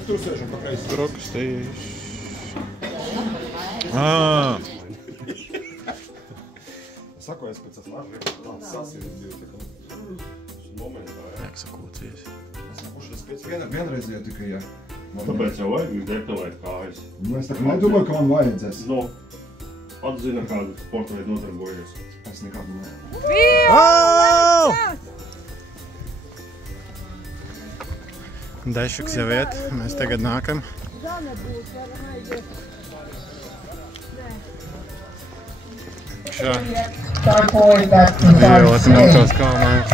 Es tur sēžam pa kreisi. Brokastīši. Saku, es pēc esmu tāds sasīdzīju, tā kā momentā, jā. Eksakūcijas. Es saku, es pēc vienreizēju tikai, jā. Tāpēc jau vajag depilēt kājas. Es tā kā nedomāju, ka man vajadzēs. No, atzina, kādu sporta veidu nodarbojies. Es nekādu nedomāju. Dešuks jau iet, mēs tagad nākam. Šā. Violeta Miltos kalnās.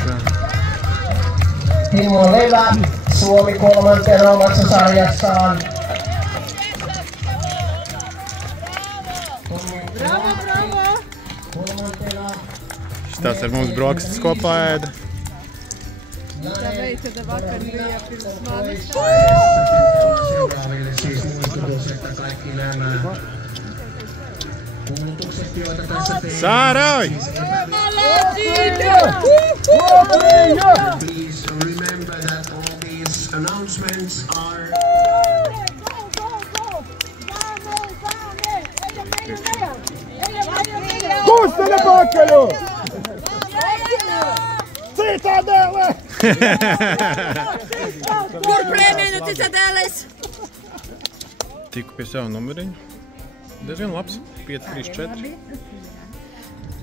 Timo Levä, Suomi kolmantena omassa sarjassaan. Bravo, bravo! Šitās ar mums brokastis kopā ēda. Tā veicada vakar bija pirms manis. Seuraaville siis muistutus, että kaikki nämä kuulutukset, joita tässä tehdään. Sārauj! Please remember that all these announcements are Kustele pakaļu! Citadele! Kur prēmiju Citadeles? Tiku pie savu numuriņu. Diezgan labs. 5-3-4.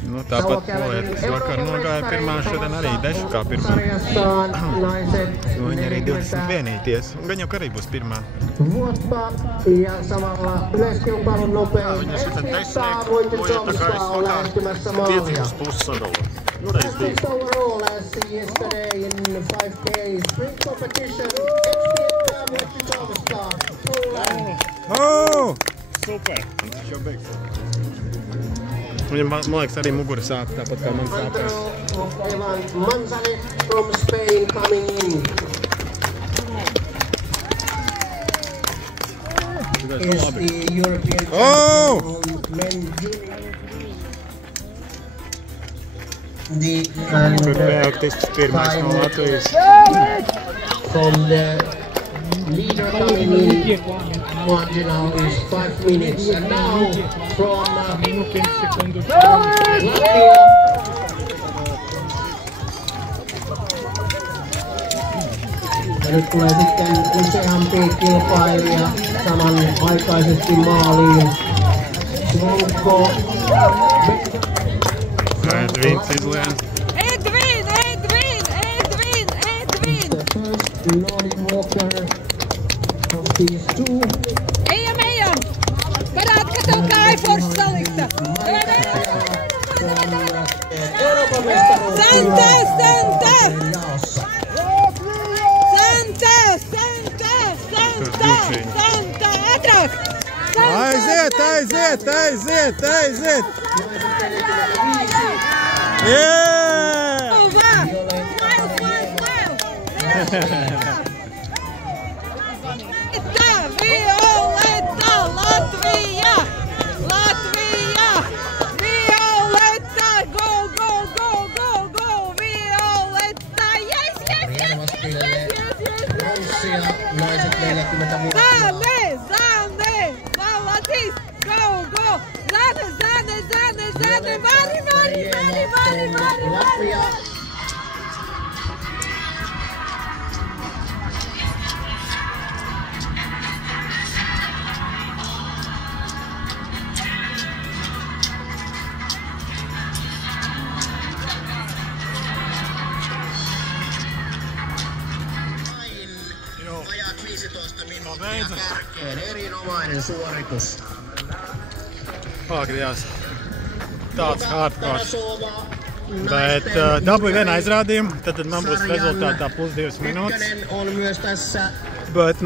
Nu, tāpat Lietas vakar nogāja pirmā, šodien arī Dešu kā pirmā. Viņa arī 21 ties. Un gan jau arī būs pirmā. vuotta ja samalla yleiskilpailun nopein voitin Suomessa on lähestymässä maalia. Fastest overall as yesterday in 5K sprint competition. Oh! Super! Viņam, man liekas, arī mugura sāp, tāpat kā man sāpēs. Evan Manzali from Spain coming in. Is the European men junior. From the leader coming in, marginal is 5 minutes. And now from Latvia. Ja nyt tulee sitten useampi kilpailija samanaikaisesti maaliin. Slunko. Edvins izlien. Edvin! The first Nordic walker of these two. Ejam! Parād, ka tev kāja forši salikta! Euroopan mestaruus. Santa! Ātrāk! Aiziet! Yeah! Violeta! Latvija! Violeta! Go! Violeta! Yes! Pronssia, naiset 40 vuotta. Zane! Malacis! Go! Zane! Mari! Latvia. Ajat 15 minuuttia kärkeen. Erinomainen suoritus. Pagriās. Tāds hardcores. Bet dabūju vienu aizrādījumu, tad man būs rezultātā plus 2 minūtes. On myös tässä Bet,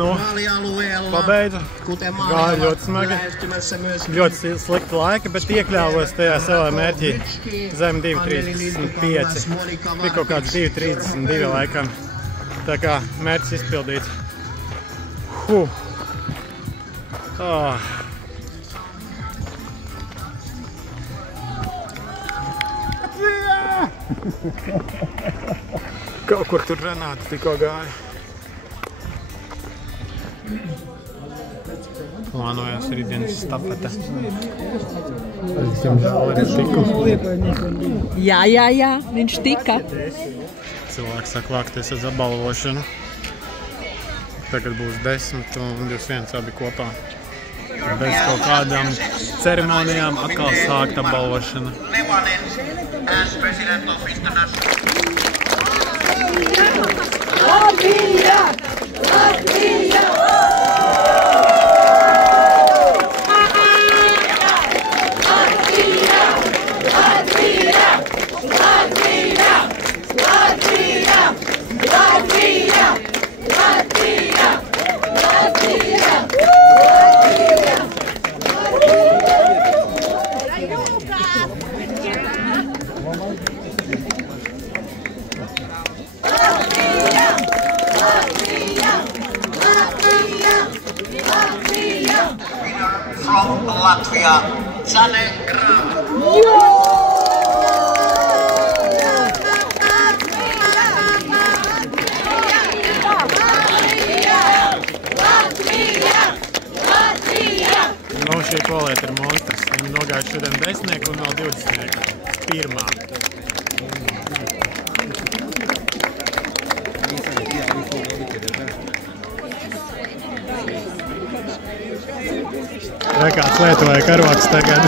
pabeidzu. Gāja ļoti smagi. Ļoti slikti laika, bet iekļāvos tajā savā mērķī zem 2.35. Bija kaut kāds 2.32 laikam. Tā kā mērķis izpildīts. Kaut kur tur Renāta tikko gāja. Plānojās rītdienas stafete. Es diemžēl arī tiku. Jā, viņš tika. Cilvēki saka vākties uz apbalvošanu. Tagad būs 10 un 21 abi kopā. Bez kaut kādām ceremonijām atkal sākt apbalvošana. Latvija! Latvija! From Latvia, Zane Nu, šī polieta ir monstrs. Viņi nogājuši šodien 10 un vēl 20. Pirmā. Vai kāds lietoja karoks tagad?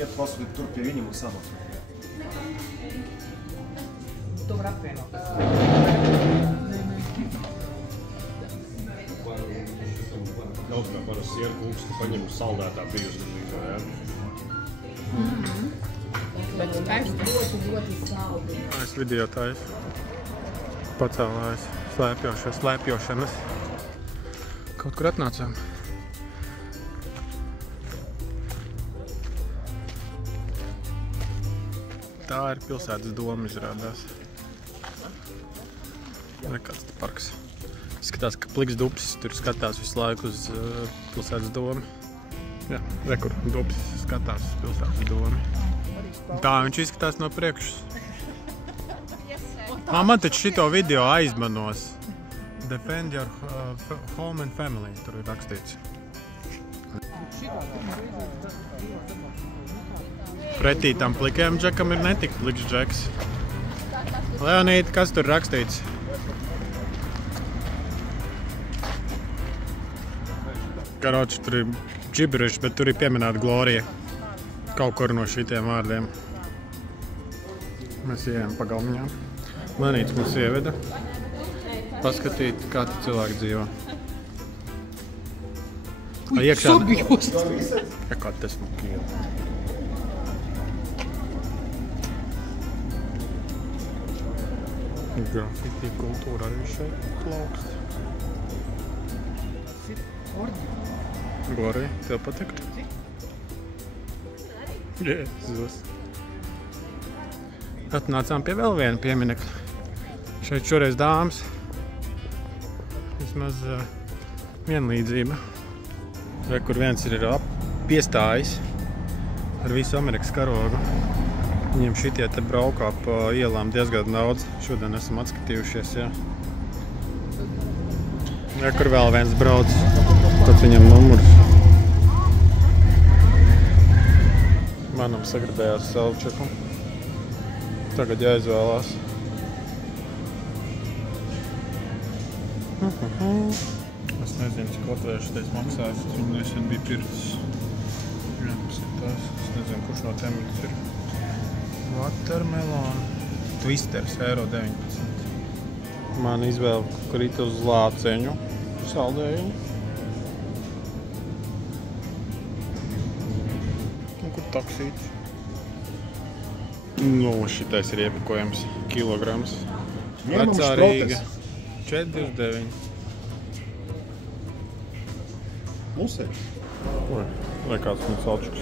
Iet pasūtīt tur pie viņam un samaksāt. Tu var apvienot. Daudz kā parasti sieru kūkstu paņem saldētā bijusi līdz, jā? Bet skaisti ļoti saldi. Es video taisu. Pacēlājos slēpjošanas. Kaut kur atnācām. Tā ir pilsētas doma, izrādās. Nekāds te parks. Skatās, ka pliks dupsis tur skatās visu laiku uz pilsētas domu. Jā, rekur dupsis skatās uz pilsētas domu. Tā viņš izskatās no priekšas. Man taču šito video aizmanos. Defend your home and family, tur ir rakstīts. Pretī tam plikajam džekam ir netik pliks džeks. Leonīte, kas tur rakstīts? Karoči, tur ir džiberiši, bet tur ir pieminēta Glorija. Kaut kur no šitiem vārdiem. Mēs ejam pa galmiņām. Leonītes mūs ieveda. Paskatīt, kā te cilvēki dzīvo. Subjūst! Ja kā tas mukīja. Grafiti kultūra arī šeit plaukst. Gori, tev patiktu? Jēzus. Atnācām pie vēl viena pieminekļa. Šeit šoreiz dāmas. Vismaz vienlīdzība. Re, kur viens ir piestājis ar visu Amerikas karogu. Viņiem šitie te braukā pa ielām diezgan daudz. Šodien esam atskatījušies, jā. Re, kur vēl viens brauc. Kāds viņam numurs. Manam sagribējās selčeku. Tagad jāizvēlās. Es nezinu, cik latvieši maksās. Viņi nesen bija pircis. Viens ir tās. Es nezinu, kurš no tiem tas ir. Watermelon. Twisters, €19. Man izvēle krita uz lāceņu. Saldējumu. Un kur taksīts? Nu, šitais ir iepakojams. Kilograms. Vecā Rīga. 4,9. Musē. Vai kāds mums salčuks?